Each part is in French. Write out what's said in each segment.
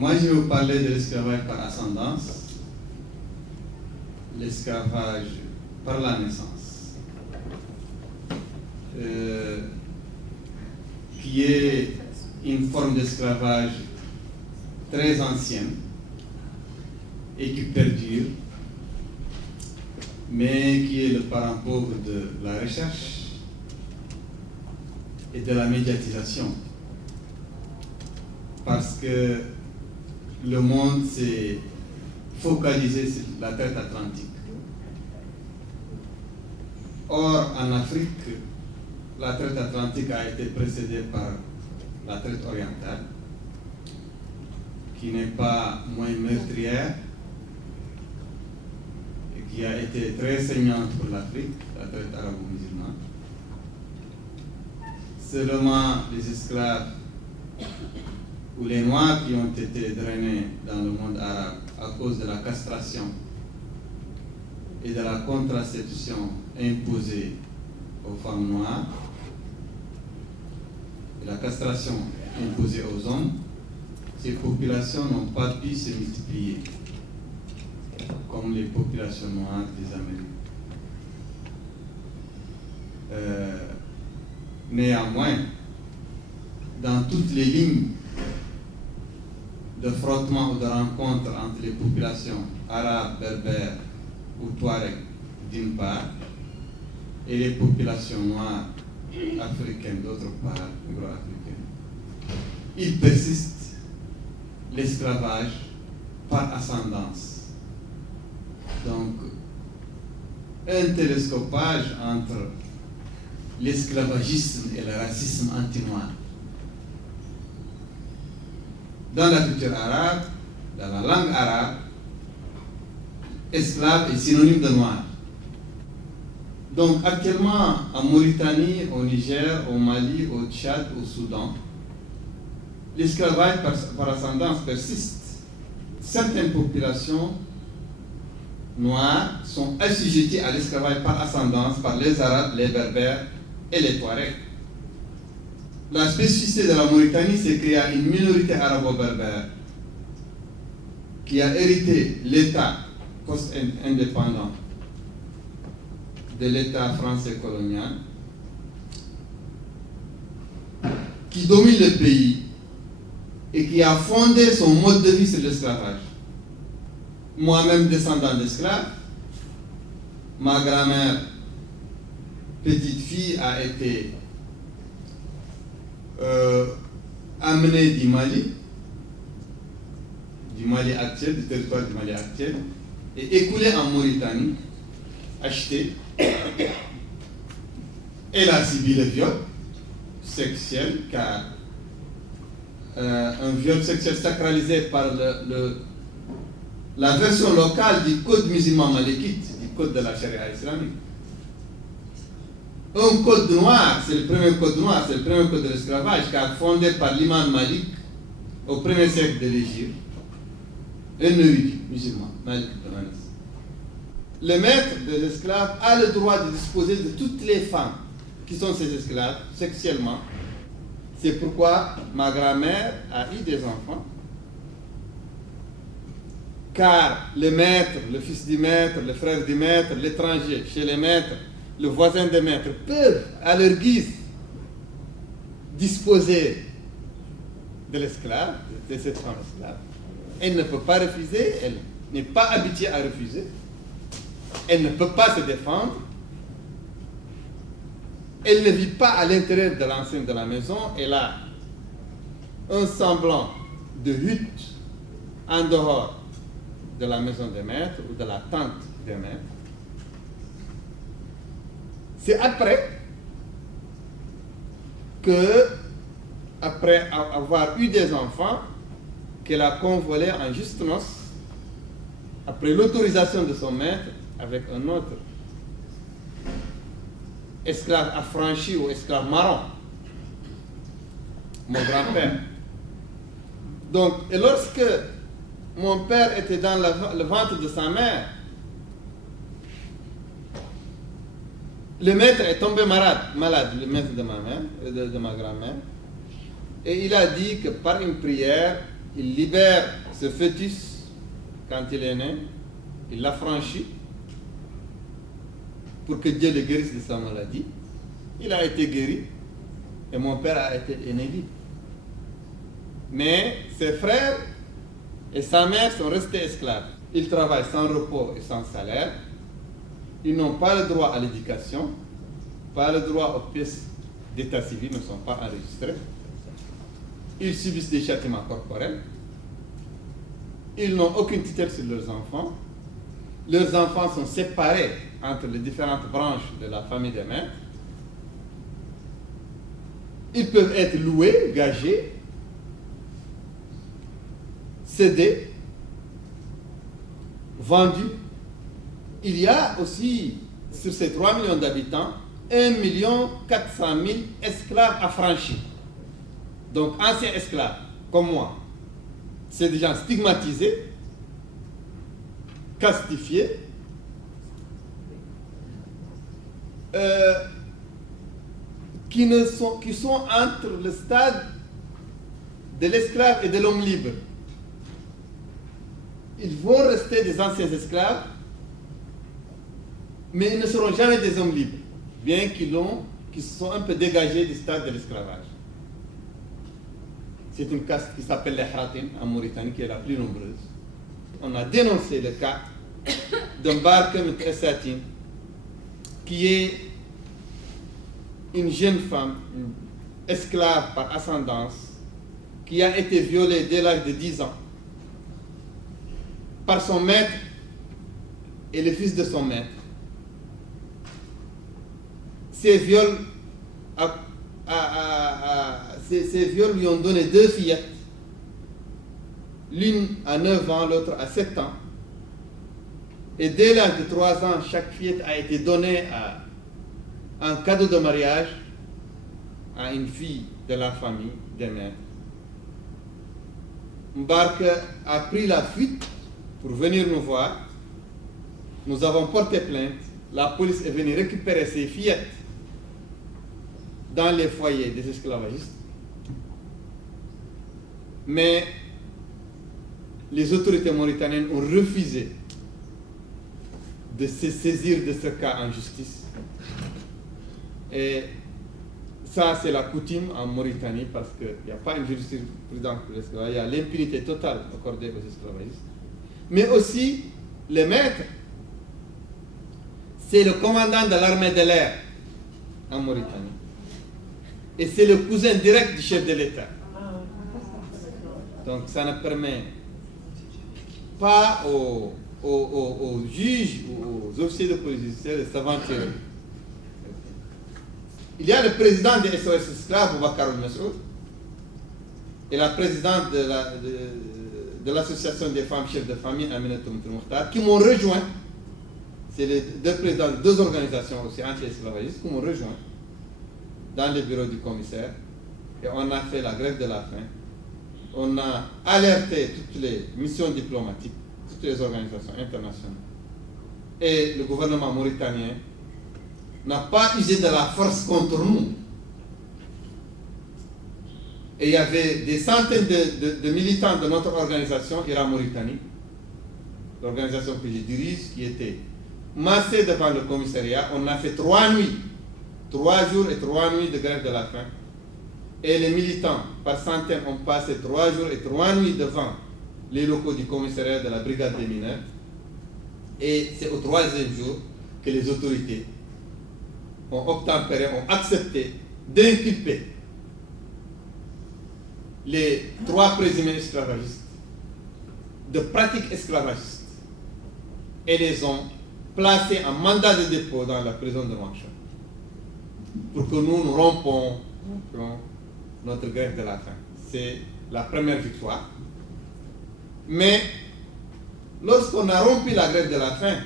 Moi, je vais vous parler de l'esclavage par ascendance, l'esclavage par la naissance, qui est une forme d'esclavage très ancienne et qui perdure, mais qui est le parent pauvre de la recherche et de la médiatisation. Parce que le monde s'est focalisé sur la traite atlantique. Or, en Afrique, la traite atlantique a été précédée par la traite orientale, qui n'est pas moins meurtrière et qui a été très saignante pour l'Afrique, la traite arabo-musulmane. Seulement les esclaves ou les Noirs qui ont été drainés dans le monde arabe à cause de la castration et de la contraception imposée aux femmes noires et la castration imposée aux hommes, ces populations n'ont pas pu se multiplier comme les populations noires des Amériques. Néanmoins, dans toutes les lignes de frottement ou de rencontre entre les populations arabes, berbères ou touaregs d'une part, et les populations noires africaines d'autre part, négro-africaines, il persiste l'esclavage par ascendance. Donc, un télescopage entre l'esclavagisme et le racisme anti-noir. Dans la culture arabe, dans la langue arabe, esclave est synonyme de noir. Donc actuellement, en Mauritanie, au Niger, au Mali, au Tchad, au Soudan, l'esclavage par ascendance persiste. Certaines populations noires sont assujetties à l'esclavage par ascendance par les Arabes, les Berbères et les Touaregs. La spécificité de la Mauritanie, c'est qu'il y a une minorité arabo-berbère qui a hérité l'État post-indépendant de l'État français colonial, qui domine le pays et qui a fondé son mode de vie sur l'esclavage. Moi-même descendant d'esclaves, ma grand-mère, petite fille, a été amenée du Mali actuel, du territoire du Mali actuel, et écoulée en Mauritanie, achetée. Elle a subi le viol sexuel, car un viol sexuel sacralisé par la version locale du code musulman malékite, du code de la charia islamique. Un code noir, c'est le premier code noir, c'est le premier code de l'esclavage, car fondé par l'imam Malik au 1er siècle de l'Égypte, un érudit musulman, Malik ibn Anas. Le maître des esclaves a le droit de disposer de toutes les femmes qui sont ses esclaves sexuellement. C'est pourquoi ma grand-mère a eu des enfants, car le maître, le fils du maître, le frère du maître, l'étranger chez les maîtres, le voisin des maîtres peuvent, à leur guise, disposer de l'esclave, de cette femme esclave. Elle ne peut pas refuser, elle n'est pas habituée à refuser, elle ne peut pas se défendre, elle ne vit pas à l'intérieur de l'enceinte de la maison, elle a un semblant de hutte en dehors de la maison des maîtres ou de la tente des maîtres. C'est après avoir eu des enfants, qu'elle a convolé en juste noces, après l'autorisation de son maître, avec un autre esclave affranchi ou esclave marron, mon grand-père. Donc, et lorsque mon père était dans le ventre de sa mère, le maître est tombé malade, le maître de ma mère, de ma grand-mère, et il a dit que par une prière, il libère ce fœtus quand il est né, il l'affranchit pour que Dieu le guérisse de sa maladie. Il a été guéri et mon père a été né. Mais ses frères et sa mère sont restés esclaves. Ils travaillent sans repos et sans salaire. Ils n'ont pas le droit à l'éducation, pas le droit aux pièces d'état civil, ne sont pas enregistrés. Ils subissent des châtiments corporels. Ils n'ont aucune tutelle sur leurs enfants. Leurs enfants sont séparés entre les différentes branches de la famille des maîtres. Ils peuvent être loués, gagés, cédés, vendus. Il y a aussi, sur ces 3 millions d'habitants, 1 400 000 esclaves affranchis. Donc, anciens esclaves, comme moi. C'est des gens stigmatisés, castifiés, qui sont entre le stade de l'esclave et de l'homme libre. Ils vont rester des anciens esclaves, mais ils ne seront jamais des hommes libres, bien qu'ils se sont un peu dégagés du stade de l'esclavage. C'est une caste qui s'appelle les Hatim en Mauritanie, qui est la plus nombreuse. On a dénoncé le cas d'un Barkem Tressatin, qui est une jeune femme, une esclave par ascendance, qui a été violée dès l'âge de 10 ans par son maître et le fils de son maître. Ces viols lui ont donné 2 fillettes, l'une à 9 ans, l'autre à 7 ans. Et dès l'âge de 3 ans, chaque fillette a été donnée en cadeau de mariage à une fille de la famille des maîtres. Mbark a pris la fuite pour venir nous voir. Nous avons porté plainte. La police est venue récupérer ses fillettes dans les foyers des esclavagistes. Mais les autorités mauritaniennes ont refusé de se saisir de ce cas en justice. Et ça, c'est la coutume en Mauritanie, parce qu'il n'y a pas une jurisprudence pour l'esclavage, il y a l'impunité totale accordée aux esclavagistes. Mais aussi, les maîtres, c'est le commandant de l'armée de l'air en Mauritanie. Et c'est le cousin direct du chef de l'État. Donc ça ne permet pas aux juges ou aux officiers de police judiciaire de s'aventurer. Il y a le président des SOS esclaves, Boubacar El-Messoud, et la présidente de l'association des femmes chefs de famille, Aminatou Moukhtar, qui m'ont rejoint. C'est les 2 présidents de 2 organisations aussi anti-esclavagistes qui m'ont rejoint dans le bureau du commissaire. Et on a fait la grève de la faim. On a alerté toutes les missions diplomatiques, toutes les organisations internationales. Et le gouvernement mauritanien n'a pas usé de la force contre nous. Et il y avait des centaines de militants de notre organisation, IRA Mauritanie, l'organisation que je dirige, qui était massés devant le commissariat. On a fait 3 nuits, 3 jours et 3 nuits de grève de la faim. Et les militants, par centaines, ont passé 3 jours et 3 nuits devant les locaux du commissariat de la brigade des mineurs. Et c'est au 3e jour que les autorités ont obtempéré, ont accepté d'inculper les 3 présumés esclavagistes de pratiques esclavagistes et les ont placés en mandat de dépôt dans la prison de Manchon pour que nous rompions notre grève de la faim. C'est la première victoire. Mais lorsqu'on a rompu la grève de la faim,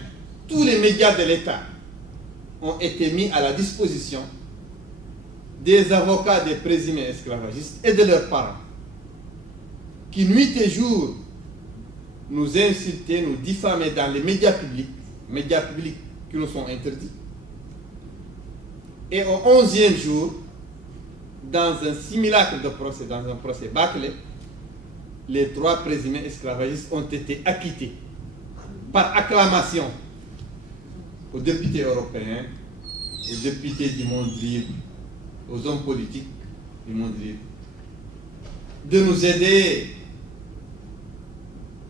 tous les médias de l'État ont été mis à la disposition des avocats des présumés esclavagistes et de leurs parents, qui nuit et jour nous insultaient, nous diffamaient dans les médias publics qui nous sont interdits. Et au 11e jour, dans un simulacre de procès, dans un procès bâclé, les droits présumés esclavagistes ont été acquittés par acclamation aux députés européens, aux députés du monde libre, aux hommes politiques du monde libre, de nous aider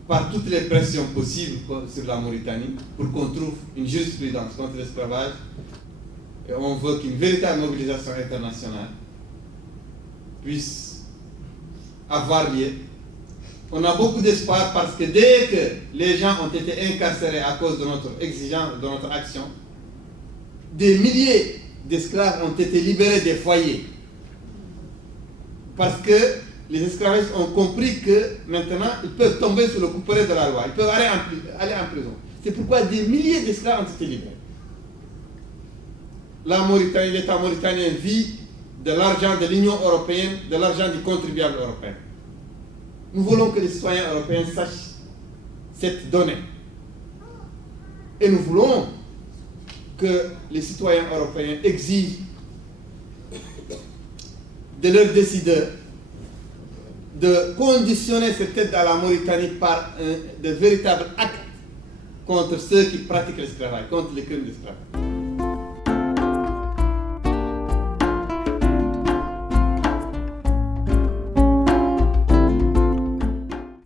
par toutes les pressions possibles sur la Mauritanie pour qu'on trouve une jurisprudence contre l'esclavage. Et on veut qu'une véritable mobilisation internationale puisse avoir lieu. On a beaucoup d'espoir parce que dès que les gens ont été incarcérés à cause de notre exigence, de notre action, des milliers d'esclaves ont été libérés des foyers. Parce que les esclavagistes ont compris que maintenant, ils peuvent tomber sous le couperet de la loi. Ils peuvent aller en prison. C'est pourquoi des milliers d'esclaves ont été libérés. La Mauritanie, l'État mauritanien vit de l'argent de l'Union européenne, de l'argent du contribuable européen. Nous voulons que les citoyens européens sachent cette donnée. Et nous voulons que les citoyens européens exigent de leurs décideurs de conditionner cette aide à la Mauritanie par de véritables actes contre ceux qui pratiquent l'esclavage, contre les crimes d'esclavage.